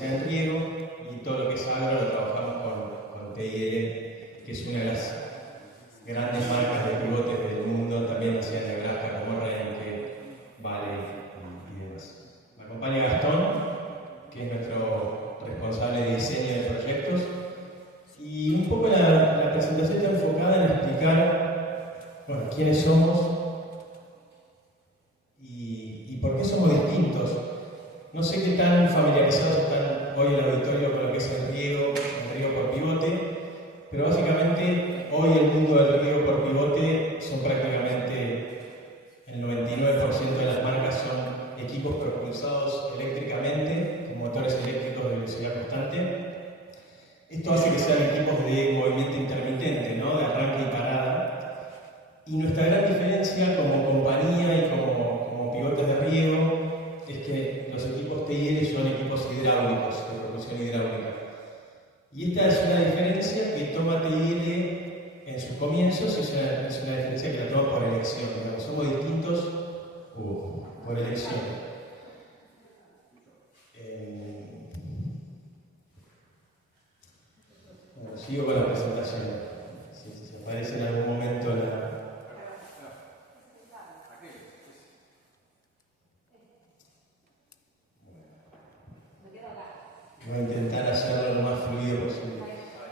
sea en riego, y todo lo que es agro lo trabajamos con TIL, que es una de las grandes marcas de pivotes del mundo, también hacían de granja como Renke, Vale y demás. Me acompaña Gastón, que es nuestro responsable de diseño de proyectos, y un poco la presentación está enfocada en explicar, bueno, quiénes somos y por qué somos distintos. No sé qué tan familiarizados están hoy en el auditorio con lo que es el riego por pivote, pero básicamente hoy el mundo del riego por pivote son prácticamente el 99% de las marcas son equipos propulsados eléctricamente, con motores eléctricos de velocidad constante. Esto hace que sean equipos de movimiento intermitente, ¿no? De arranque y parada. Y nuestra gran diferencia como compañía y como pivotes de riego es que los equipos TIL son equipos hidráulicos, de propulsión hidráulica. Y esta es una diferencia que toma TIL en sus comienzos, es una diferencia que la toma por elección. Digamos, somos distintos por elección. Bueno, sigo con la presentación. Si se aparece en algún momento la... Voy a intentar hacerlo lo más fluido posible.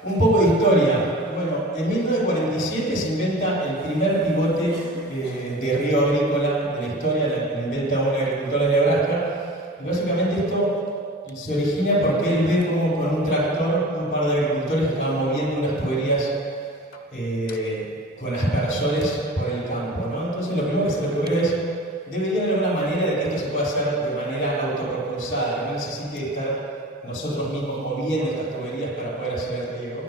Un poco de historia. Bueno, en 1947 se inventa el primer pivote de río agrícola de la historia, lo inventa un agricultor de Nebraska. Y básicamente esto se origina porque él ve como con un tractor un par de agricultores estaban moviendo unas tuberías con aspersores por el campo, ¿no? Entonces lo primero que se le ocurrió es, debería haber una manera de que esto se pueda hacer de manera autopropulsada, que no necesite estar nosotros mismos moviendo estas tuberías para poder hacer el riego.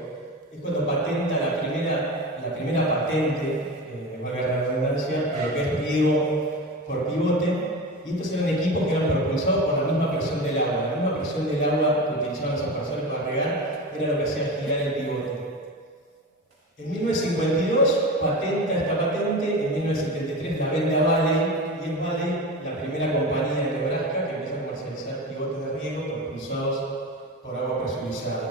Es cuando patenta la primera patente, valga la redundancia, de lo que es riego por pivote, y estos eran equipos que eran propulsados por la misma presión del agua. La misma presión del agua que utilizaban los aspersores para regar era lo que hacía girar el pivote. En 1952 patenta esta patente, en 1973 la vende a Vale, y es Vale la primera compañía de Nebraska que empieza a comercializar pivotes de riego propulsados por agua presurizada.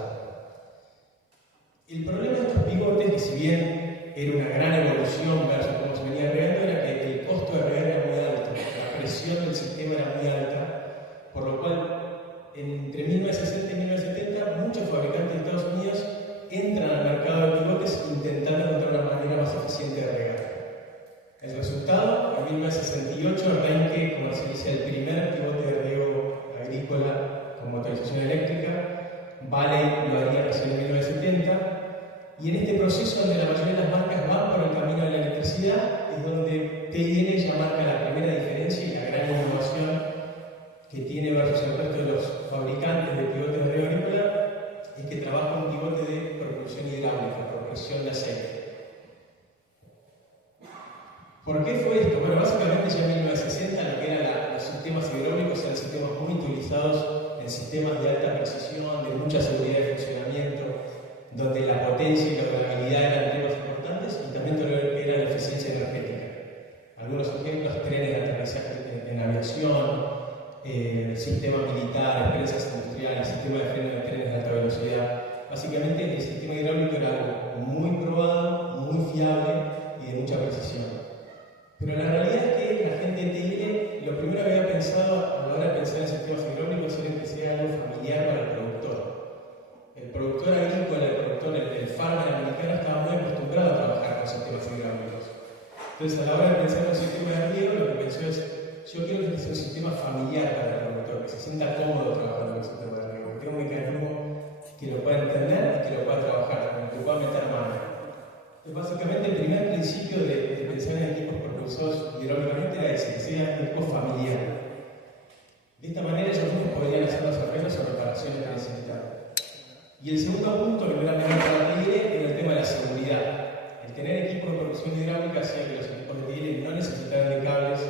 El problema de estos pivotes, que si bien era una gran evolución versus cómo se venía regando, era que el costo de regar era muy alto, la presión del sistema era muy alta, por lo cual entre 1960 y 1970 muchos fabricantes de Estados Unidos entran al mercado de pivotes intentando encontrar una manera más eficiente de regar. El resultado, en 1968 Renke comercializa el primer pivote de riego agrícola con motorización eléctrica, Vale lo haría recién en 1970, y en este proceso donde la mayoría de las marcas van por el camino de la electricidad es donde TIL ya marca la primera diferencia y la gran innovación que tiene versus el resto de los fabricantes de pivotes de riego agrícola, es que trabaja un pivote de propulsión hidráulica, por presión de aceite. ¿Por qué fue esto? Bueno, básicamente ya en 1960 lo que eran los sistemas hidráulicos eran sistemas muy utilizados en sistemas de alta precisión, de mucha seguridad de funcionamiento, donde la potencia y la durabilidad eran temas importantes y también todo lo que era la eficiencia energética. Algunos ejemplos, trenes de aterrizaje en aviación, sistema militar, empresas industriales, sistema de freno de trenes de alta velocidad. Básicamente el sistema hidráulico era algo muy probado, muy fiable y de mucha precisión. Pero la realidad es que la gente de TIL lo primero que había pensado a la hora de pensar en sistemas hidráulicos era que sea algo familiar para el productor. El productor agrícola, el farmer americano estaba muy acostumbrado a trabajar con sistemas hidráulicos. Entonces, a la hora de pensar en un sistema de riego, lo que pensó es: yo quiero que sea un sistema familiar para el productor, que se sienta cómodo trabajando con el sistema de riego, que tenga un mecanismo que lo pueda entender y que lo pueda trabajar, con el que pueda meter mano. Es básicamente el primer principio de pensar en equipos propulsados hidráulicamente era ese, que sea un equipo familiar. De esta manera ellos mismos podrían hacer los arreglos o reparaciones que necesitaban. Y el segundo punto que me da para TIL era el tema de la seguridad. El tener equipos de propulsión hidráulica hacía que los equipos de TIL no necesitaran de cables,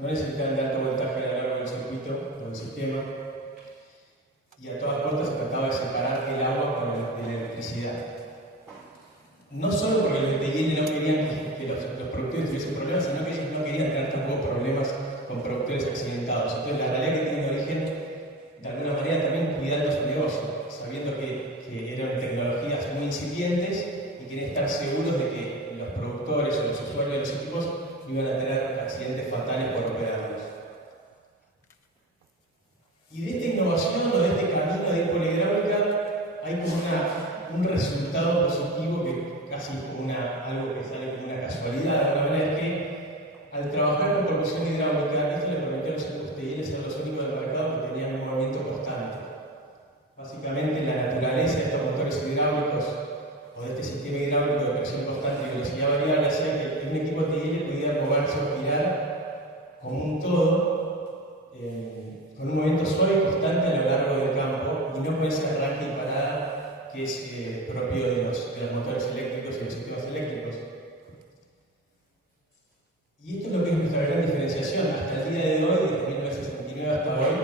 no necesitaban de alto voltaje a lo largo del circuito o del sistema, y a todas costas se trataba de separar el agua de la electricidad. No solo porque los de TIL no querían que los productores tuviesen problemas, sino que ellos no querían tener tampoco problemas con productores accidentados. Entonces la realidad que tiene origen, de alguna manera, también cuidando su ecuación o de este camino de ir por la hidráulica hay como un resultado positivo que casi como algo que sale como una casualidad. De alguna manera es que al trabajar con propulsión hidráulica, esto le permitió a los TIL ser los únicos del mercado que tenían un movimiento constante. Básicamente la naturaleza de estos motores hidráulicos o de este sistema hidráulico de presión constante y velocidad variable hacía que un equipo TIL pudiera moverse o girar como un todo con un movimiento suave y constante a lo largo del campo y no con ese arranque y parada que es propio de los motores eléctricos y los sistemas eléctricos. Y esto es lo que es nuestra gran diferenciación hasta el día de hoy, desde 1969 hasta hoy,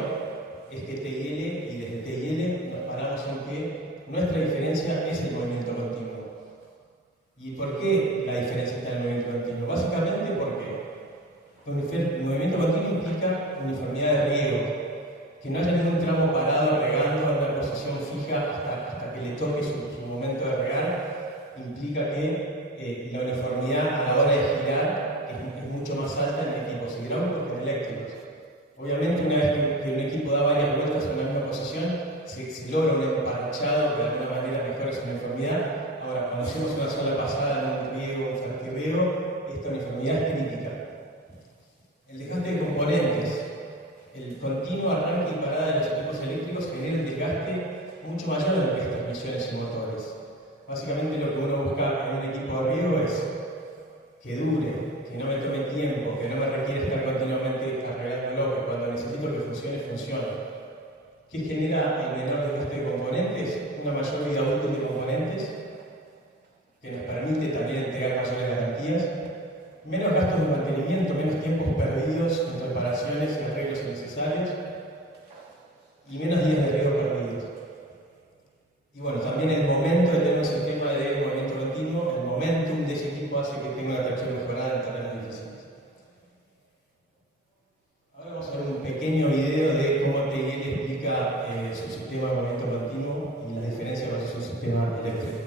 es que TIL y desde TIL nos paramos en que nuestra diferencia es el movimiento continuo. ¿Y por qué la diferencia está en el movimiento continuo? Básicamente porque el movimiento continuo implica uniformidad de riego, que no haya ningún tramo parado regando en una posición fija hasta que le toque su momento de regar, implica que la uniformidad a la hora de girar es mucho más alta en equipos hidráulicos que en eléctricos. Obviamente, una vez que un equipo da varias vueltas en la misma posición, se logra un emparchado que de alguna manera mejora su uniformidad. Ahora, cuando hacemos una sola pasada en un riego, un fertirriego, esta uniformidad es crítica. El desgaste de componentes, el continuo arranque y parada de los equipos eléctricos genera un desgaste mucho mayor en lo que es transmisiones y motores. Básicamente lo que uno busca en un equipo de riego es que dure, que no me tome tiempo, que no me requiere estar continuamente arreglándolo, que cuando necesito que funcione, funcione. ¿Qué genera el menor desgaste de componentes? Una mayor vida útil de componentes, que nos permite también entregar mayores garantías, menos gastos de mantenimiento, menos tiempos perdidos en reparaciones y arreglos innecesarios y menos días de riego perdidos. Y bueno, también el momento de tener un sistema de movimiento continuo, el momentum de ese equipo hace que tenga una tracción mejorada en terrenos difíciles. Ahora vamos a ver un pequeño video de cómo TIL explica su sistema de movimiento continuo y la diferencia con su sistema eléctrico.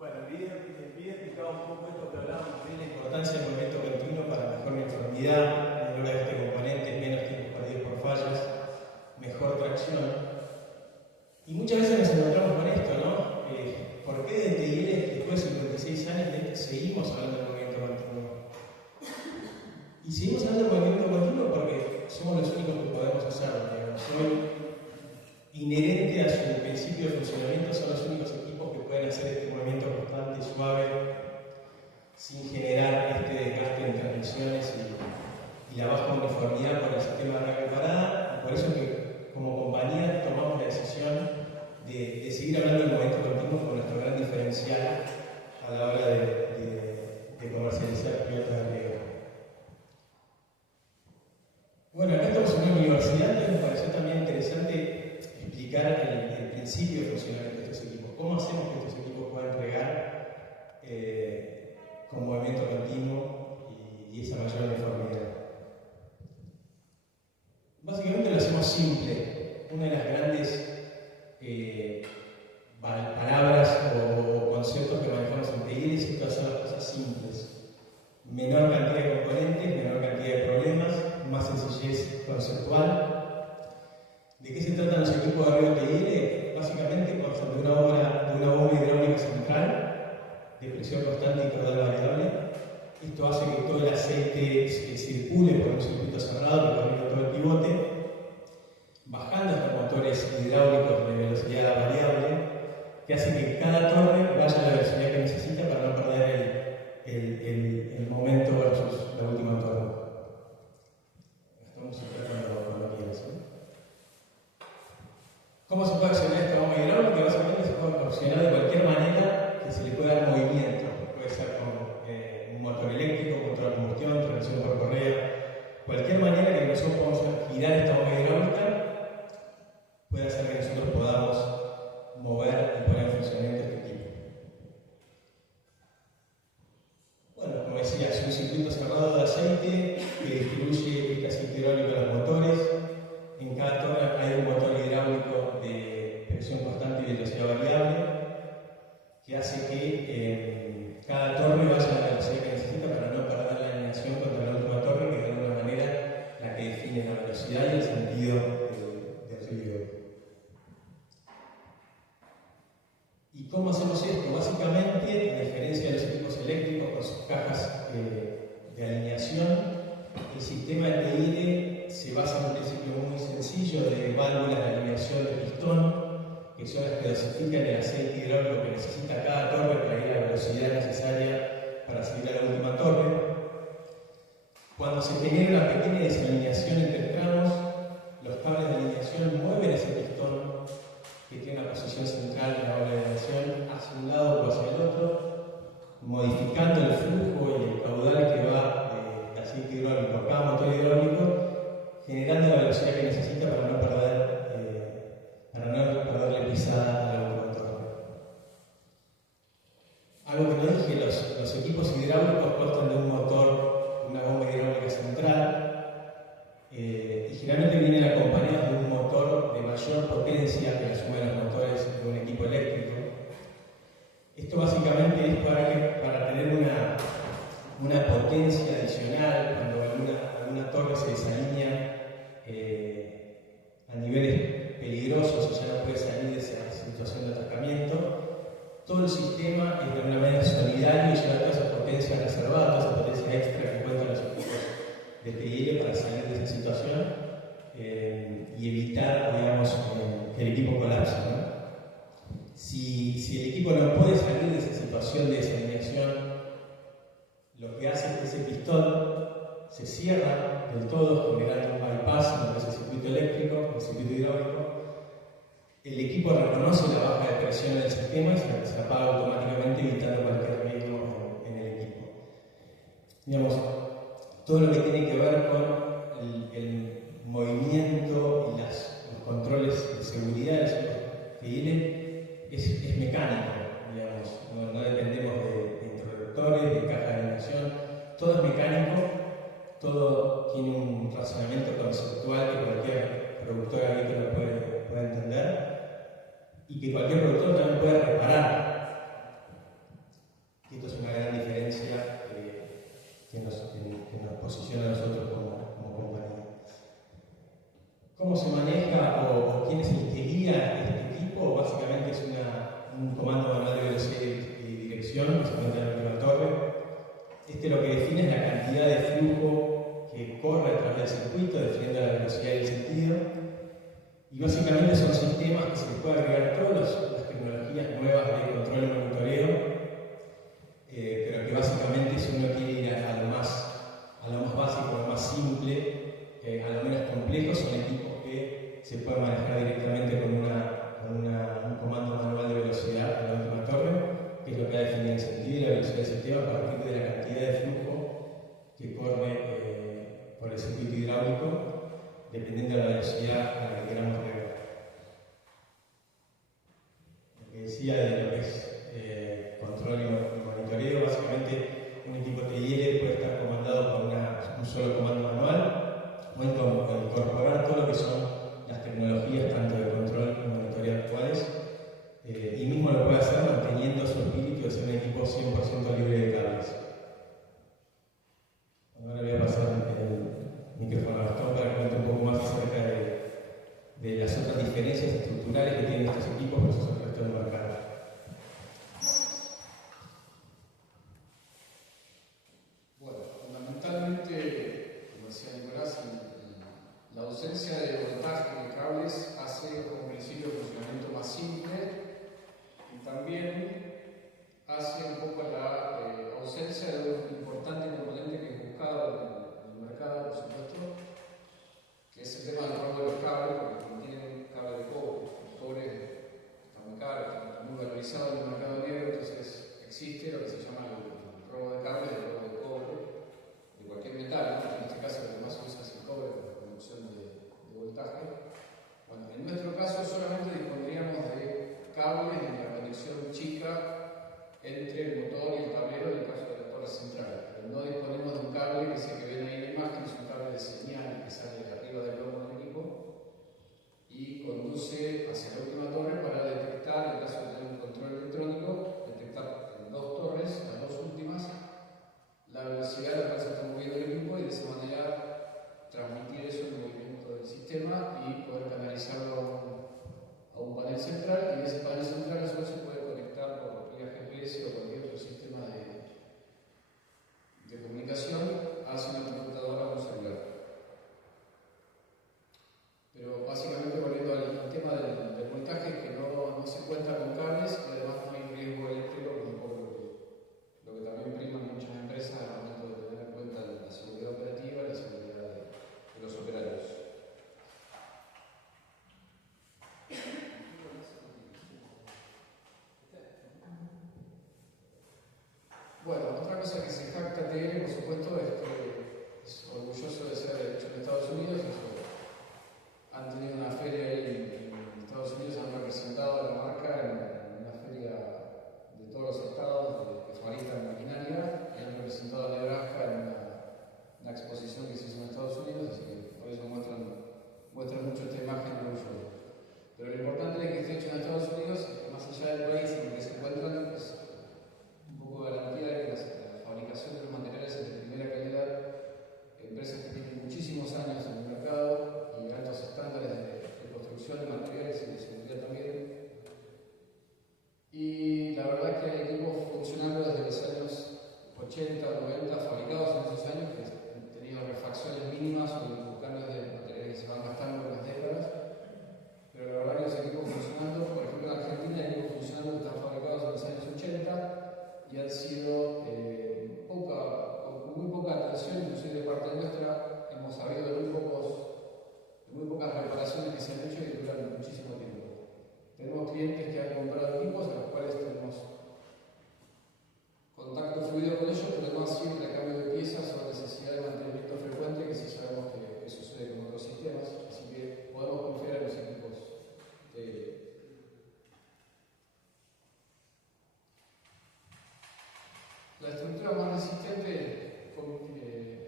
Bueno, el video explicaba un poco esto que hablábamos de la importancia del movimiento continuo para mejor uniformidad, menor desgaste de componentes, menos tiempos perdidos por fallas, mejor tracción. Y muchas veces nos encontramos con esto, ¿no? ¿Por qué de TIL, después de 56 años, seguimos hablando del movimiento continuo? Y seguimos hablando del movimiento continuo porque somos los únicos que podemos hacerlo. Hoy, inherente a su principio de funcionamiento, son los únicos equipos que pueden hacer este movimiento constante y suave sin generar este desgaste en transmisiones y la baja uniformidad por el sistema de arranque parada. Por eso es que como compañía tomamos la decisión de seguir hablando del movimiento continuo como nuestro gran diferencial a la hora de comercializar pilotos de riego. Bueno, acá estamos en una universidad, entonces me pareció también interesante explicar el principio de funcionamiento de estos equipos. ¿Cómo hacemos que estos equipos puedan regar con movimiento continuo y esa mayor uniformidad? Básicamente lo hacemos simple. Una de las grandes palabras o conceptos que manejamos en TIL es esto de hacer las cosas simples. Menor cantidad de componentes, menor cantidad de problemas, más sencillez conceptual. ¿De qué se tratan los equipos de riego TIL? Básicamente de una bomba hidráulica central de presión constante y caudal variable. Esto hace que todo el aceite circule por un circuito cerrado que conecta todo el pivote. motores hidráulicos de velocidad variable, que hace que cada torre vaya a la velocidad que necesita para no perder el momento versus la última torre. Estamos cuando quieras, ¿sí? ¿Cómo se puede accionar esta bomba hidráulica? Básicamente se puede accionar de cualquier manera que se le pueda dar movimiento. Puede ser con un motor eléctrico, motor de combustión, transmisión por correa. Cualquier manera que nosotros podamos girar esta bomba hidráulica puede hacer que nosotros podamos mover y poner en funcionamiento este equipo. Bueno, como decía, es un circuito cerrado de aceite que distribuye este aceite hidráulico a los motores. En cada torre hay un motor hidráulico de presión constante y velocidad variable que hace que cada torre vaya a la velocidad que necesita para no perder la alineación contra la última torre, que es de alguna manera la que define la velocidad y el sentido del río. ¿Y cómo hacemos esto? Básicamente, a diferencia de los equipos eléctricos con sus cajas de alineación, el sistema de PID se basa en un principio muy sencillo de válvulas de alineación de pistón, que son las que dosifican el aceite hidráulico que necesita cada torre para ir a la velocidad necesaria para seguir a la última torre. Cuando se genera una pequeña desalineación entre tramos, los cables de alineación mueven ese pistón que tiene una posición central en la válvula de alineación hacia un lado o hacia el otro, modificando el flujo y el caudal que va de aceite hidráulico a cada motor hidráulico, generando la velocidad que necesita para no perderle pisada a la última torre. Algo que no dije, los equipos hidráulicos constan de un motor, una bomba hidráulica central, y generalmente vienen acompañados de un motor de mayor potencia que la suma de los motores de un equipo eléctrico. Esto básicamente es para tener una potencia adicional cuando alguna torre se desalinea a niveles peligrosos y ya no puede salir de esa situación de atascamiento. Todo el sistema es de alguna manera solidario y lleva toda esa potencia reservada, toda esa potencia extra que encuentran los equipos de PIL para salir de esa situación y evitar, digamos, que el equipo colapse, ¿no? Si el equipo no puede salir de esa situación de desalineación, lo que hace es que ese pistón se cierra del todo, generando un bypass en lo que es el circuito eléctrico, el circuito hidráulico. El equipo reconoce la baja de presión del sistema y se apaga automáticamente, evitando cualquier riesgo en el equipo. Digamos, todo lo que tiene que ver con el movimiento y los controles de seguridad de los PIL es mecánico, digamos, no dependemos de interruptores, de caja de alineación, todo es mecánico, todo tiene un razonamiento conceptual que cualquier productor agrícola puede entender y que cualquier productor también puede reparar. Y esto es una gran diferencia que nos posiciona a nosotros como compañía. ¿Cómo se maneja o quién es el que guía este equipo? Básicamente es un comando manual de velocidad y dirección, básicamente en la última torre. Lo que define es la cantidad de flujo que corre a través del circuito, definiendo la velocidad y el sentido. Y básicamente son sistemas que se les puede agregar todas las tecnologías nuevas de control y monitoreo, pero que básicamente si uno quiere ir a lo más básico, a lo más simple, a lo menos complejo, son equipos que se pueden manejar directamente con un comando manual de velocidad en la última torre, que es lo que ha definido el sentido y la velocidad del sistema a partir de la cantidad de flujo que corre por el circuito hidráulico, dependiendo de la velocidad a la que queramos regar. Lo que decía de lo que es control y monitoreo, básicamente un equipo TIL puede estar comandado por un solo comando manual o incorporar todo lo que son las tecnologías tanto de control y monitoreo actuales, y mismo lo puede hacer manteniendo su espíritu de ser un equipo 100% libre de cables. Ahora voy a pasar el micrófono a Gastón para que cuente un poco más acerca de las otras diferencias estructurales que tienen estos equipos versus el resto del mercado. Bueno, fundamentalmente, como decía Nicolás, la ausencia de voltaje de cables hace como entre el motor y el tablero en el caso de la torre central. Pero no disponemos de un cable que ese que ven ahí en la imagen, es un cable de señal que sale de arriba del lomo del equipo y conduce hacia la última torre para detectar, en caso de tener un control electrónico, detectar en dos torres, las dos últimas, la velocidad a la cual se está moviendo el equipo y de esa manera transmitir eso en el movimiento del sistema y poder canalizarlo a un panel central, y ese panel central a su vez se puede conectar por vía GPS o cualquier otro sistema de comunicación hacia una computadora o un celular. Pero básicamente, volviendo al tema del voltaje, que no se cuenta con cables y además no hay riesgo eléctrico, que es un poco lo que también prima en muchas empresas al momento de tener en cuenta la seguridad operativa y la seguridad de los operarios. Bueno, otra cosa que se jacta TN, por supuesto, es que es orgulloso de ser hecho en Estados Unidos. Han tenido una feria ahí en Estados Unidos, han representado a la marca en una feria de todos los estados que fabrican maquinaria, y han representado a Nebraska en una exposición que se hizo en Estados Unidos, así que por eso muestran mucho esta imagen de orgullo. Pero lo importante de que esté hecho en Estados Unidos es que más allá del país en el que se encuentran, pues, un poco de garantía de que la fabricación de los materiales es de primera calidad, empresas que tienen muchísimos años en el mercado y altos estándares de construcción de materiales y de seguridad también. Y la verdad es que hay equipos funcionando desde los años 80 o 90, fabricados en esos años, que han tenido refacciones mínimas o cambios de materiales que se van gastando con las décadas. Pero la verdad que los equipos funcionando, por ejemplo en Argentina, hay equipos funcionando que están fabricados en los años 80 y han sido con muy poca atención, inclusive de parte nuestra, hemos sabido de muy pocas reparaciones que se han hecho y que duran muchísimo tiempo. Tenemos clientes que han comprado equipos a los cuales tenemos contacto fluido con ellos, pero no siempre a cambio de piezas o necesidad de mantenimiento frecuente, que sí sabemos que sucede con otros sistemas, así que podemos confiar en los equipos de la estructura más resistente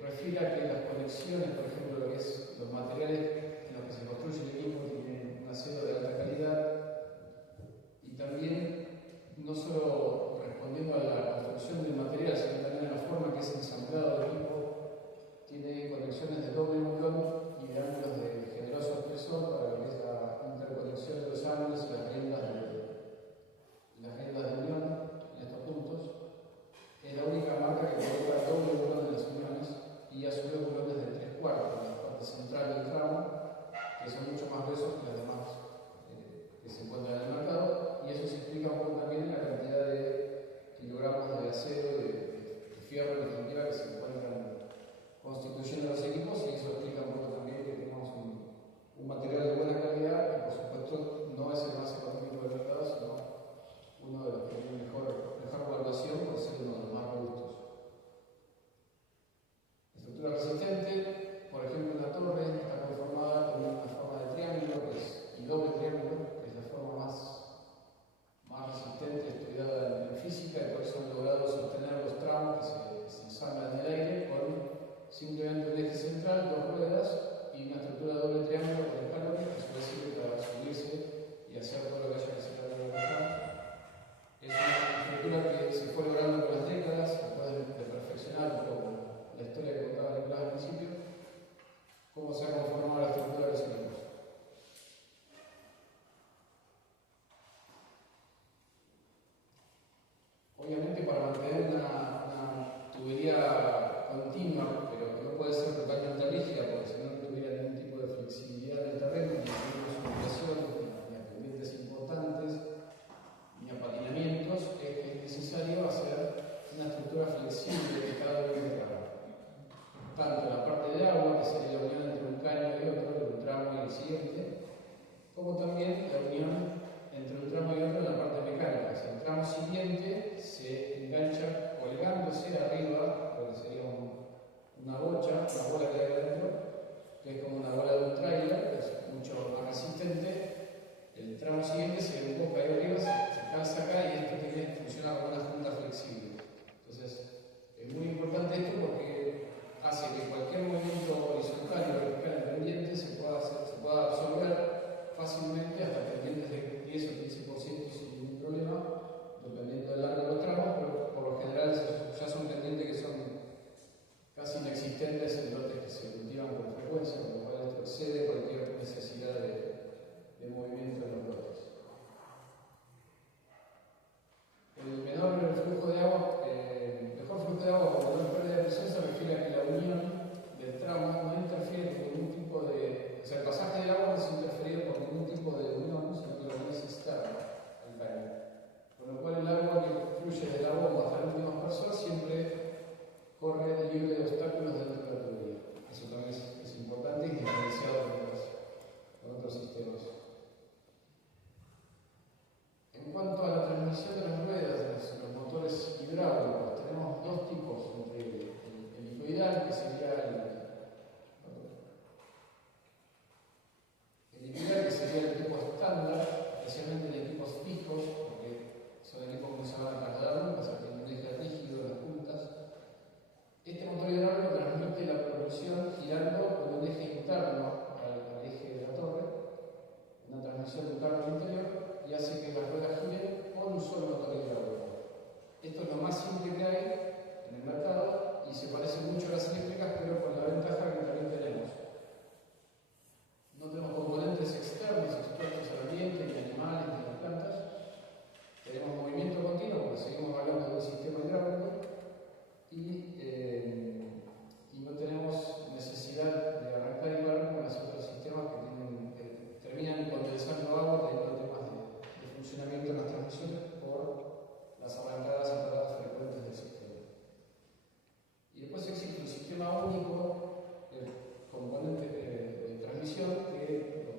refiere a que las conexiones, por ejemplo, lo que es los materiales en los que se construye el equipo, tienen un acero de alta calidad, y también no solo respondiendo a la construcción del material, sino también a la forma que es ensamblado el equipo, tiene conexiones de doble buclón y de ángulos de generoso espesor para lo que es la interconexión de los ángulos y las riendas de unión en estos puntos. Es la única marca que coloca doble buclón en las uniones y a su vez buclones de 3/4 en la parte central del tramo, que son mucho más gruesos que los demás que se encuentran en el mercado, y eso se explica un poco también en la cantidad de kilogramos de acero y de fierro en definitiva que se encuentran constituyendo los equipos, y eso explica un poco también que tenemos un material de buena calidad, que por supuesto no es el más económico del mercado, sino uno de los que tiene mejor evaluación por ser uno de los más robustos. Estructura resistente, por ejemplo, una torre está conformada con una forma de triángulo y doble triángulo, que es la forma más resistente estudiada en física, y por eso han logrado sostener los tramos que se ensamblan en el aire con simplemente un eje central, dos ruedas y una estructura de doble triángulo con el canopy, que suele sirve para subirse y hacer todo lo que haya que hacer en el mercado. Es una estructura que se fue logrando con las décadas, después de perfeccionar un poco la historia que contaba Nicolás al principio, cómo se ha conformado la estructura de los equipos. Obviamente, para mantener una tubería continua, pero que no puede ser totalmente rígida, porque si no tuviera ningún tipo de flexibilidad en el terreno, ni presión, ni pendientes importantes, ni apatinamientos, es necesario hacer una estructura flexible de cada uno de tramo. Tanto la parte de agua, que sería la unión entre un caño y otro, de un tramo y el siguiente, como también la unión entre un tramo y otro en la parte mecánica. O sea, el tramo siguiente se engancha colgándose arriba, lo que sería una bocha, una bola que hay adentro, que es como una bola de un tráiler, que es mucho más resistente. El tramo siguiente se emboca ahí arriba, se calza acá, y esto funciona como una junta importante esto porque hace que cualquier movimiento horizontal y vertical en pendiente se pueda absorber fácilmente hasta pendientes de 10 o 15% sin ningún problema, dependiendo del largo de los tramos, pero por lo general ya son pendientes que son casi inexistentes en lotes que se cultivan con frecuencia, con lo cual esto excede cualquier necesidad de movimiento en los lotes. El menor flujo de agua, mejor flujo de agua con menor pérdida de presión se refiere a que la unión del tramo no interfiere con ningún tipo de. O sea, el pasaje del agua no es interferido por ningún tipo de unión, sino que la unión es externa al caño. Con lo cual, el agua que fluye de la bomba hasta el último aspersor siempre corre libre de obstáculos dentro de la tubería. Eso también es importante y diferenciado con otros sistemas. En cuanto a la transmisión de las ruedas de los motores hidráulicos, tenemos dos tipos, el helicoidal, que sería el tipo estándar, especialmente en equipos fijos, porque son equipos que se van a trasladar nunca, se tienen un eje rígido en las puntas. Este motor hidráulico transmite la propulsión girando con un eje interno al eje de la torre, una transmisión interna al interior, y hace que las ruedas giren con un solo motor hidráulico. Esto es lo más simple que hay en el mercado y se parece mucho a las eléctricas, pero con la ventaja que también no tenemos componentes externos expuestos al ambiente, ni animales, ni las plantas. Tenemos movimiento continuo, porque seguimos hablando de un sistema hidráulico, y no tenemos necesidad de arrancar y parar como los otros sistemas que terminan condensando agua, teniendo temas de funcionamiento en las transmisiones por las arrancadas y paradas frecuentes del sistema. Y después existe un sistema único de componentes de transmisión que lo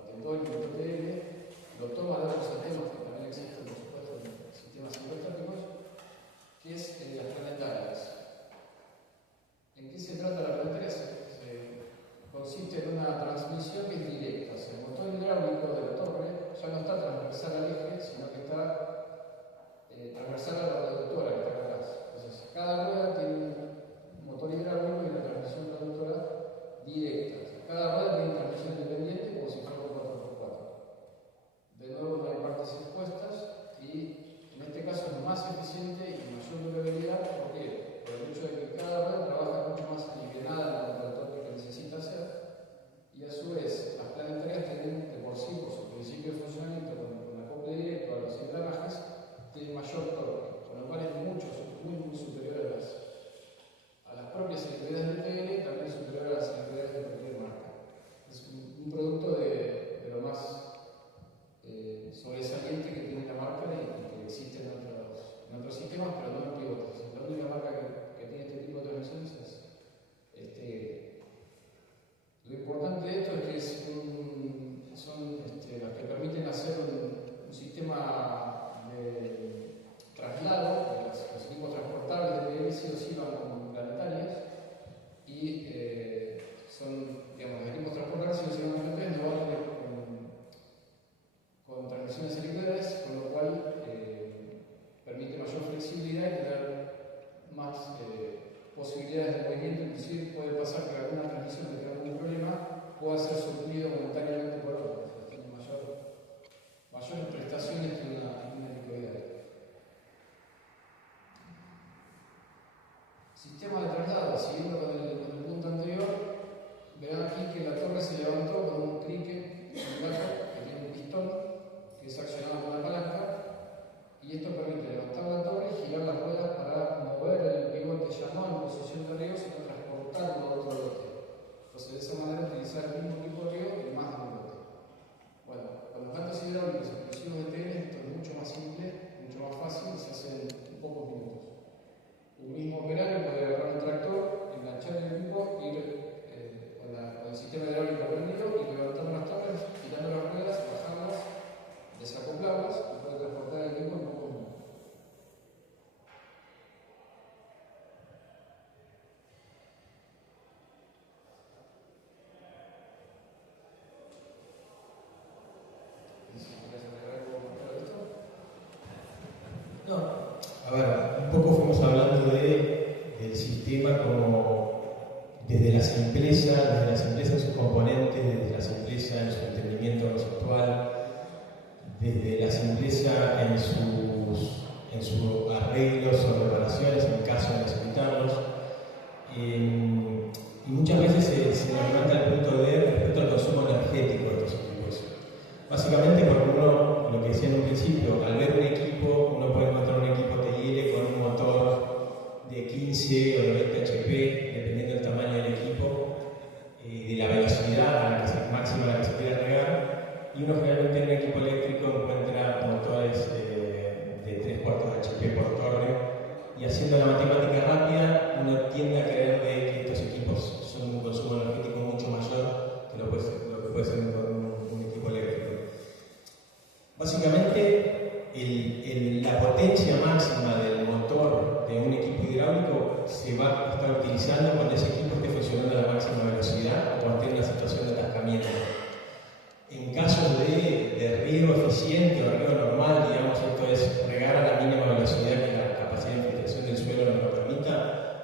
patentó el TTL, lo toma de otros sistemas que también existen, por supuesto, en sistemas hidrostáticos, que es las planetarias. ¿En qué se trata la planetaria? Consiste en una transmisión que es directa. O sea, el motor hidráulico de la torre ya no está transversal al eje, sino que está transversal a la reductora que está acá atrás. Entonces, cada rueda tiene un motor hidráulico y una transmisión reductora directa. O sea, cada rueda tiene una transmisión independiente como si fuera un 4x4. De nuevo, no hay partes expuestas y en este caso es más eficiente y mayor durabilidad. ¿Por qué? Por el hecho de que cada rueda trabaja mucho más alivianada en el torque que necesita hacer, y a su vez las planetarias tienen de por sí, por su principio de funcionamiento con acople directo a los engranajes, tienen mayor torque, con lo cual es muy superior a las propias helicoidales de TL, también superior a las helicoidales de cualquier marca. Es un producto de lo más sobresaliente que tiene la marca y que existe en otros sistemas, pero no en pivotes. La única marca que tiene este tipo de transmisiones es lo importante de esto es que son las que permiten hacer un sistema de traslado. Los equipos transportables de PL sí o sí van con planetarias y son, digamos, los equipos transportables sí o sí van con planetarias, no van con transmisiones helicoidales, con lo cual permite mayor flexibilidad y tener más posibilidades de movimiento. Inclusive puede pasar que alguna transmisión que tenga algún problema pueda ser suplido momentáneamente por otra, o sea, tiene mayores prestaciones que una helicoidal. Sistema de traslado, siguiendo con el punto anterior, verán aquí que la torre se levantó con un crique, un gato que tiene un pistón que es accionado con una palanca, y esto permite levantar la torre y girar las ruedas para mover el pivote ya no en posición de riego, sino transportarlo a otro lote. Entonces, de esa manera, utilizar el mismo tipo de riego y más de un lote. Bueno, con los gatos hidráulicos exclusivos de TL, esto es mucho más simple, mucho más fácil, se hace en pocos minutos. Un mismo operario puede agarrar un tractor, enganchar el equipo, ir con el sistema hidráulico prendido y levantando las torres, quitando las ruedas, bajarlas, desacoplarlas y puede transportar el equipo en pocos minutos. No, a ver, un poco fuimos hablando del sistema sistema como desde la simpleza en sus componentes, desde la simpleza en su entendimiento conceptual, desde la simpleza en sus arreglos o reparaciones en caso de necesitarlos. Y muchas veces se nos levanta el punto de respecto al consumo energético de estos equipos. Básicamente porque uno, lo que decía en un principio, al ver un equipo, uno puede encontrar un equipo TL con un motor de 15 o de 20 HP, dependiendo del tamaño del equipo, de la velocidad máxima a la que se quiera regar, y uno generalmente en un equipo eléctrico encuentra motores de 3/4 HP por torre, y haciendo la matemática rápida, uno tiende a creer que estos equipos son un consumo energético mucho mayor que lo que puede ser un equipo eléctrico. Básicamente, la potencia máxima del motor de un equipo hidráulico se va a estar utilizando cuando ese equipo esté funcionando a la máxima velocidad o cuando esté en una situación de atascamiento. En casos de riego eficiente o riego normal, digamos, esto es regar a la mínima velocidad que la capacidad de infiltración del suelo nos lo permita,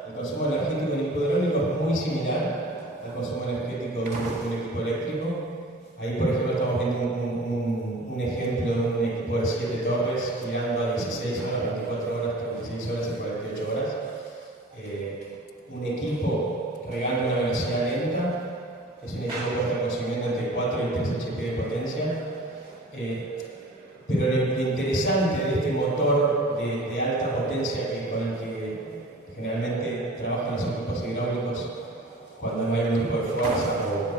el consumo energético de un equipo hidráulico es muy similar al consumo energético de un equipo eléctrico. Ahí, por ejemplo, estamos viendo un ejemplo de un equipo de 7 torres girando a 16 horas, 24 horas, 36 horas y 48 horas. Un equipo regando a una velocidad lenta es un equipo que está consumiendo entre 4 y 3 HP de potencia. Pero lo interesante de este motor de alta potencia con el que generalmente trabajan los equipos hidráulicos cuando no hay un tipo de fuerza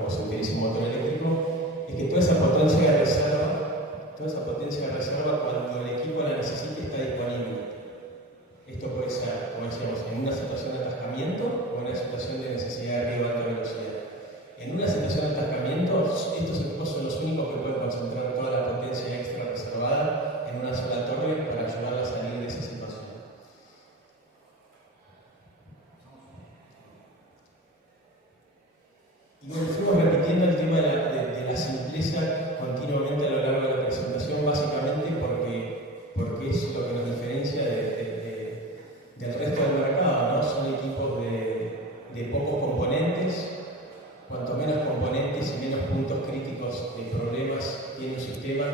o se utiliza un motor eléctrico, es que toda esa potencia de reserva cuando el equipo la necesite está disponible. Esto puede ser, como decíamos, en una situación de atascamiento o en una situación de necesidad de riego a alta velocidad. En una situación de atascamiento, estos equipos son los únicos que pueden concentrar toda la potencia extra reservada en una sola torre para ayudarla a salir de esa situación. Y como fuimos repitiendo el tema de la simpleza continuamente a lo largo de la presentación, básicamente porque es lo que nos diferencia del resto del mercado, ¿no? Son equipos de pocos componentes. Cuanto menos componentes y menos puntos críticos de problemas tiene un sistema,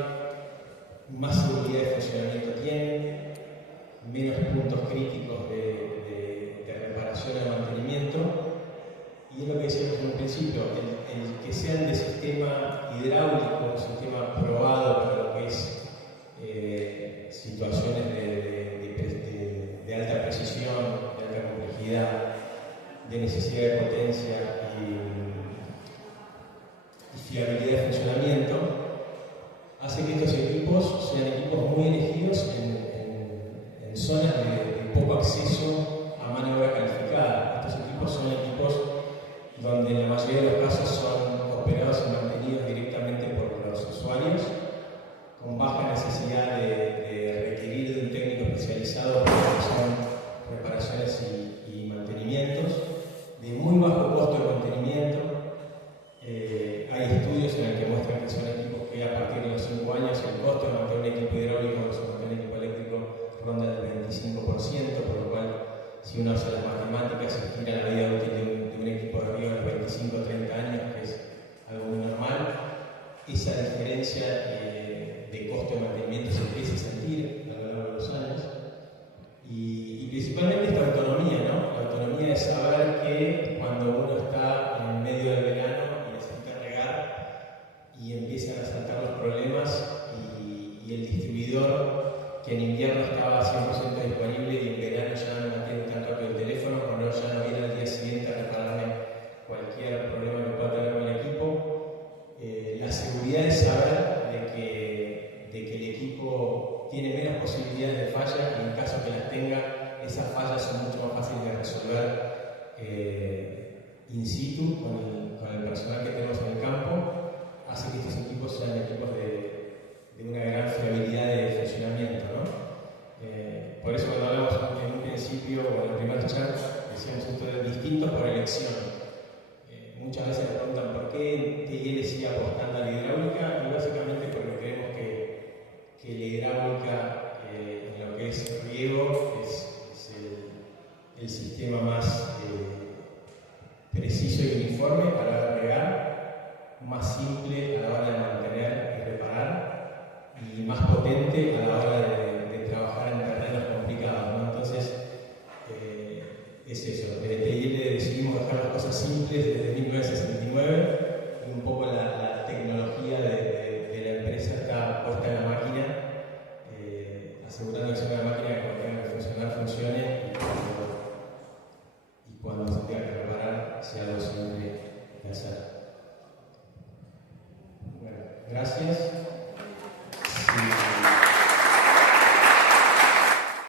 más seguridad de funcionamiento tiene, menos puntos críticos de reparación y mantenimiento. Y es lo que decíamos en un principio, el que sean de sistema hidráulico, un sistema probado para lo que es situaciones de alta precisión, de alta complejidad, de necesidad de potencia y fiabilidad de funcionamiento, hace que estos equipos sean equipos muy elegidos en zonas de poco acceso a mano de obra calificada. Estos equipos son equipos donde en la mayoría de los casos son operados y mantenidos directamente por los usuarios, con baja necesidad de requerir de un técnico especializado para reparaciones y mantenimientos, de muy bajo costo de mantenimiento. Hay estudios en los que muestran que son equipos que a partir de los 5 años el costo de mantener un equipo hidráulico versus mantener un equipo eléctrico ronda el 25%, por lo cual si uno hace las matemáticas se estira la vida útil de un equipo de riego a los 25 o 30 años, que es algo muy normal. Esa diferencia de costo de mantenimiento se empieza a sentir a lo largo de los años. Y principalmente esta autonomía, ¿no? La autonomía de saber que cuando uno está en medio del verano y necesita regar y empiezan a saltar los problemas y el distribuidor que en invierno estaba 100% disponible y en verano ya no me atiende tan rápido el teléfono, o ya no viene al día siguiente a repararme cualquier problema que pueda tener con el equipo, la seguridad de saber de que el equipo tiene menos posibilidades de falla y en caso que las tenga, esas fallas son mucho más fáciles de resolver in situ con el personal que tenemos en el campo, hace que estos equipos sean equipos de una gran fiabilidad de funcionamiento, ¿no? Por eso cuando hablamos en un principio o en el primer chat decíamos esto de distintos por elección. Muchas veces nos preguntan por qué TIL sigue apostando a la hidráulica, y básicamente porque creemos que la hidráulica en lo que es riego es el sistema más PIL decidimos dejar las cosas simples desde 1969 y un poco la tecnología de la empresa está puesta en la máquina, asegurando que sea una máquina que cuando tenga que funcionar, funcione y cuando se tenga que reparar sea algo simple de hacer. Bueno, gracias.